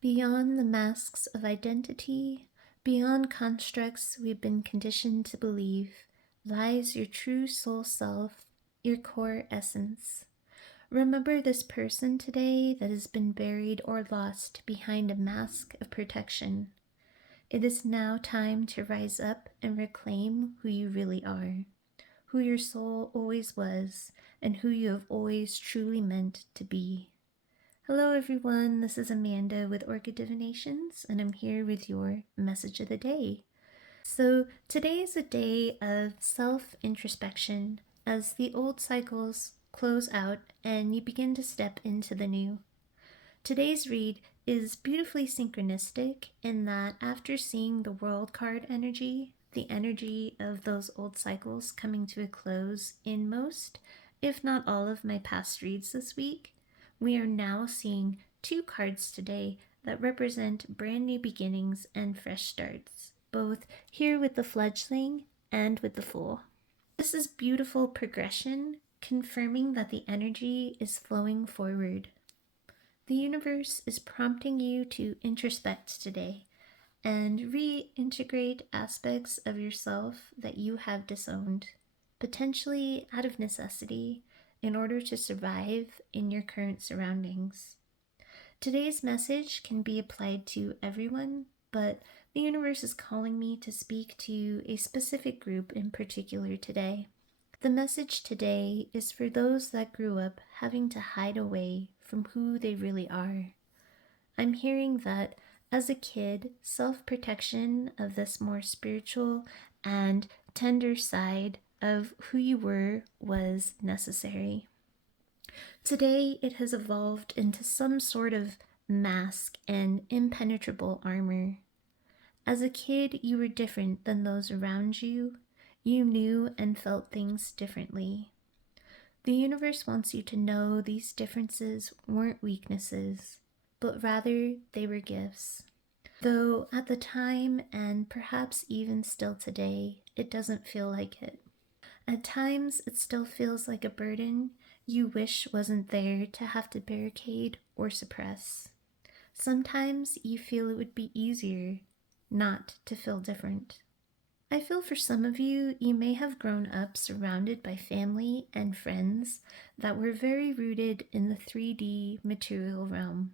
Beyond the masks of identity, beyond constructs we've been conditioned to believe, lies your true soul self, your core essence. Remember this person today that has been buried or lost behind a mask of protection. It is now time to rise up and reclaim who you really are, who your soul always was, and who you have always truly meant to be. Hello everyone, this is Amanda with Orchid Divinations, and I'm here with your message of the day. So today is a day of self-introspection as the old cycles close out and you begin to step into the new. Today's read is beautifully synchronistic in that after seeing the world card energy, the energy of those old cycles coming to a close in most, if not all of my past reads this week, we are now seeing two cards today that represent brand new beginnings and fresh starts, both here with the fledgling and with the fool. This is beautiful progression, confirming that the energy is flowing forward. The universe is prompting you to introspect today and reintegrate aspects of yourself that you have disowned, potentially out of necessity, in order to survive in your current surroundings. Today's message can be applied to everyone, but the universe is calling me to speak to a specific group in particular today. The message today is for those that grew up having to hide away from who they really are. I'm hearing that as a kid, self-protection of this more spiritual and tender side of who you were was necessary. Today, it has evolved into some sort of mask and impenetrable armor. As a kid, you were different than those around you. You knew and felt things differently. The universe wants you to know these differences weren't weaknesses, but rather they were gifts. Though at the time, and perhaps even still today, it doesn't feel like it. At times, it still feels like a burden you wish wasn't there to have to barricade or suppress. Sometimes you feel it would be easier not to feel different. I feel for some of you, you may have grown up surrounded by family and friends that were very rooted in the 3D material realm.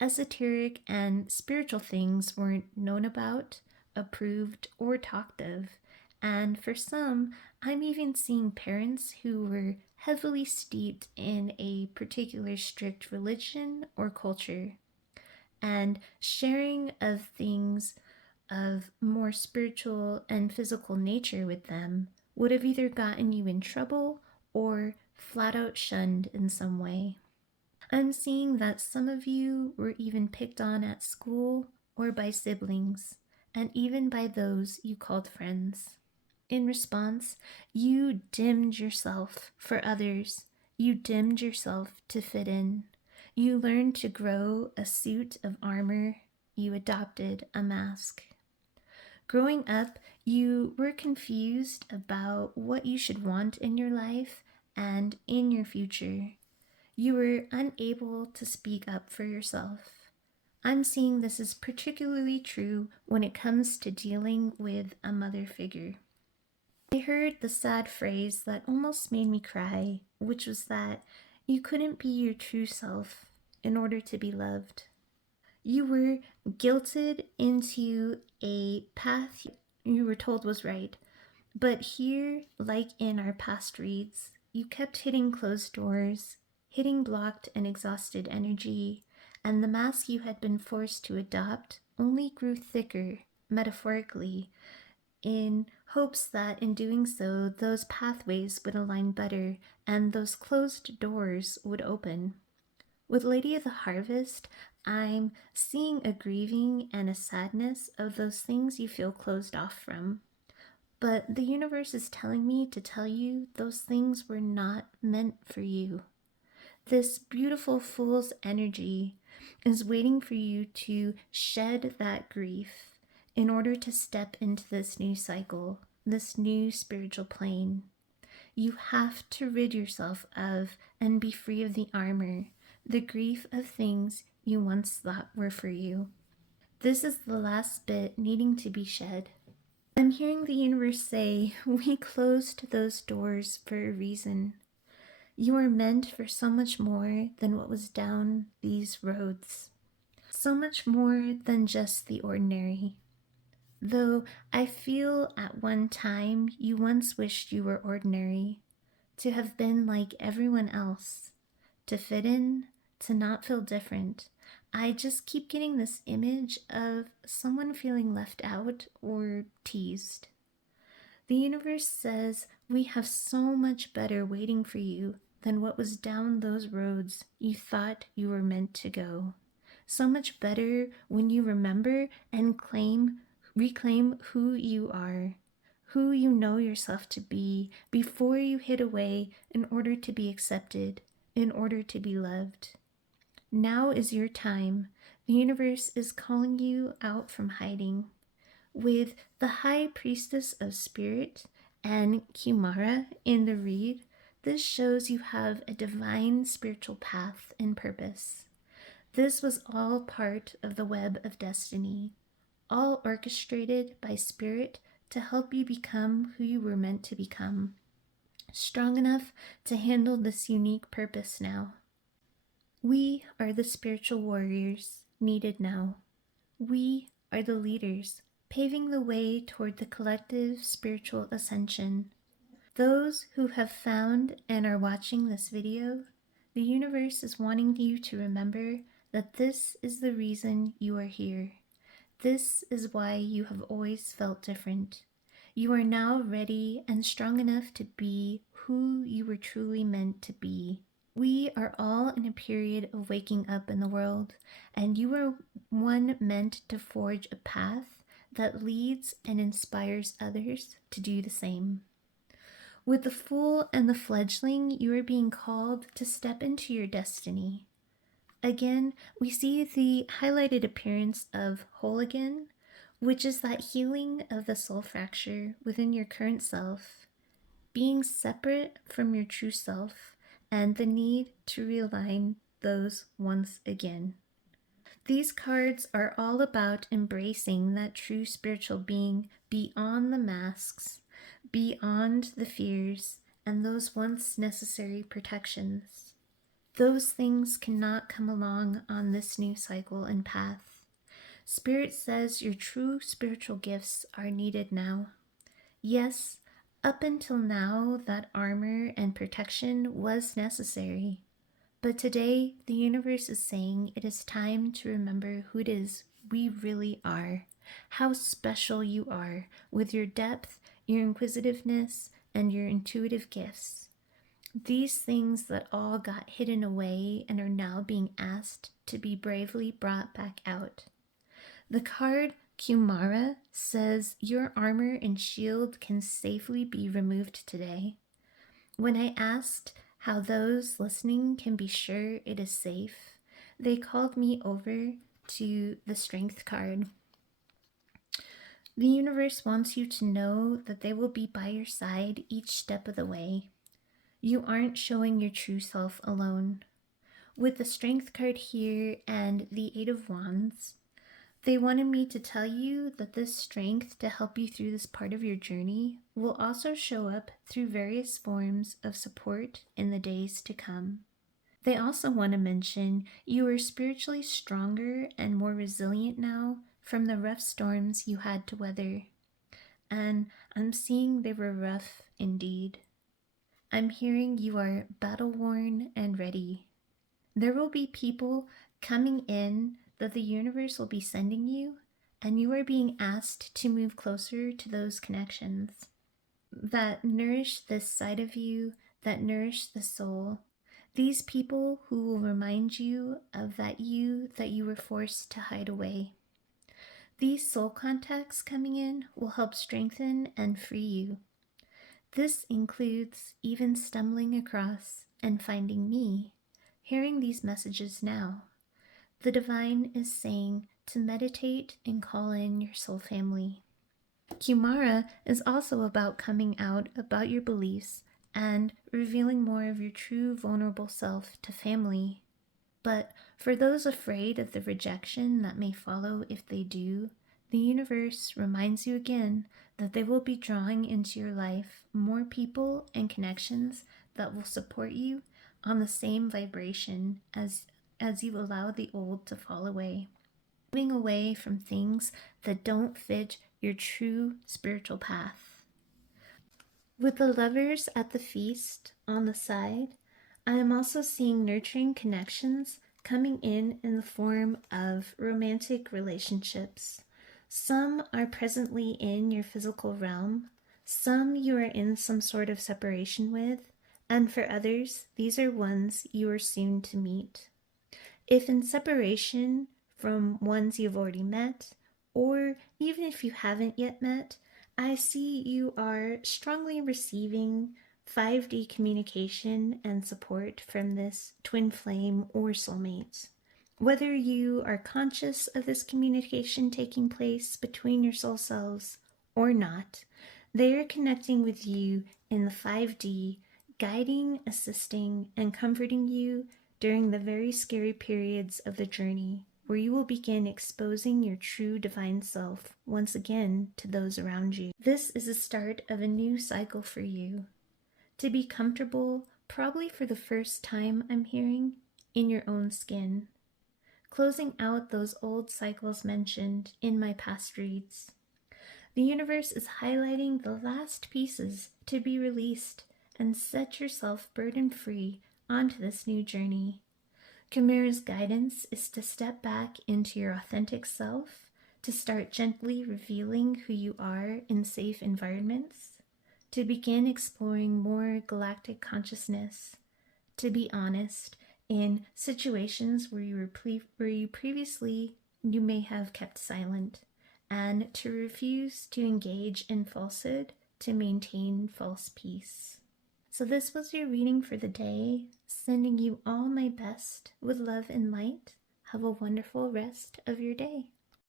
Esoteric and spiritual things weren't known about, approved, or talked of, and for some, I'm even seeing parents who were heavily steeped in a particular strict religion or culture, and sharing of things of more spiritual and physical nature with them would have either gotten you in trouble or flat out shunned in some way. I'm seeing that some of you were even picked on at school or by siblings, and even by those you called friends. In response, you dimmed yourself for others. You dimmed yourself to fit in. You learned to grow a suit of armor. You adopted a mask. Growing up, you were confused about what you should want in your life and in your future. You were unable to speak up for yourself. I'm seeing this is particularly true when it comes to dealing with a mother figure. I heard the sad phrase that almost made me cry, which was that you couldn't be your true self in order to be loved. You were guilted into a path you were told was right, but here, like in our past reads, you kept hitting closed doors, hitting blocked and exhausted energy, and the mask you had been forced to adopt only grew thicker, metaphorically, in hopes that in doing so, those pathways would align better and those closed doors would open. With Lady of the Harvest, I'm seeing a grieving and a sadness of those things you feel closed off from. But the universe is telling me to tell you those things were not meant for you. This beautiful fool's energy is waiting for you to shed that grief in order to step into this new cycle, this new spiritual plane. You have to rid yourself of and be free of the armor, the grief of things you once thought were for you. This is the last bit needing to be shed. I'm hearing the universe say, we closed those doors for a reason. You are meant for so much more than what was down these roads. So much more than just the ordinary. Though I feel at one time you once wished you were ordinary, to have been like everyone else, to fit in, to not feel different. I just keep getting this image of someone feeling left out or teased. The universe says we have so much better waiting for you than what was down those roads you thought you were meant to go. So much better when you remember and reclaim who you are, who you know yourself to be before you hid away in order to be accepted, in order to be loved. Now is your time. The universe is calling you out from hiding. With the High Priestess of Spirit and Kumara in the read, this shows you have a divine spiritual path and purpose. This was all part of the web of destiny, all orchestrated by Spirit to help you become who you were meant to become, strong enough to handle this unique purpose now. We are the spiritual warriors needed now. We are the leaders paving the way toward the collective spiritual ascension. Those who have found and are watching this video, the universe is wanting you to remember that this is the reason you are here. This is why you have always felt different. You are now ready and strong enough to be who you were truly meant to be. We are all in a period of waking up in the world, and you are one meant to forge a path that leads and inspires others to do the same. With the fool and the fledgling, you are being called to step into your destiny. Again, we see the highlighted appearance of whole again, which is that healing of the soul fracture within your current self, being separate from your true self, and the need to realign those once again. These cards are all about embracing that true spiritual being beyond the masks, beyond the fears, and those once necessary protections. Those things cannot come along on this new cycle and path. Spirit says your true spiritual gifts are needed now. Yes, up until now, that armor and protection was necessary. But today, the universe is saying it is time to remember who it is we really are, how special you are with your depth, your inquisitiveness, and your intuitive gifts. These things that all got hidden away and are now being asked to be bravely brought back out. The card Kumara says your armor and shield can safely be removed today. When I asked how those listening can be sure it is safe, they called me over to the Strength card. The universe wants you to know that they will be by your side each step of the way. You aren't showing your true self alone. With the Strength card here and the Eight of Wands, they wanted me to tell you that this strength to help you through this part of your journey will also show up through various forms of support in the days to come. They also want to mention you are spiritually stronger and more resilient now from the rough storms you had to weather. And I'm seeing they were rough indeed. I'm hearing you are battle-worn and ready. There will be people coming in that the universe will be sending you, and you are being asked to move closer to those connections that nourish this side of you, that nourish the soul. These people who will remind you of that you were forced to hide away. These soul contacts coming in will help strengthen and free you. This includes even stumbling across and finding me, hearing these messages now. The divine is saying to meditate and call in your soul family. Kumara is also about coming out about your beliefs and revealing more of your true vulnerable self to family. But for those afraid of the rejection that may follow if they do, the universe reminds you again that they will be drawing into your life more people and connections that will support you on the same vibration as you allow the old to fall away. Moving away from things that don't fit your true spiritual path. With the lovers at the feast on the side, I am also seeing nurturing connections coming in the form of romantic relationships. Some are presently in your physical realm, some you are in some sort of separation with, and for others, these are ones you are soon to meet. If in separation from ones you've already met, or even if you haven't yet met, I see you are strongly receiving 5D communication and support from this twin flame or soulmate. Whether you are conscious of this communication taking place between your soul selves or not, they are connecting with you in the 5D, guiding, assisting, and comforting you during the very scary periods of the journey, where you will begin exposing your true divine self once again to those around you. This is the start of a new cycle for you. To be comfortable, probably for the first time I'm hearing, in your own skin. Closing out those old cycles mentioned in my past reads. The universe is highlighting the last pieces to be released and set yourself burden-free onto this new journey. Chimera's guidance is to step back into your authentic self, to start gently revealing who you are in safe environments, to begin exploring more galactic consciousness, to be honest in situations where you previously you may have kept silent, and to refuse to engage in falsehood to maintain false peace. So this was your reading for the day. Sending you all my best with love and light. Have a wonderful rest of your day.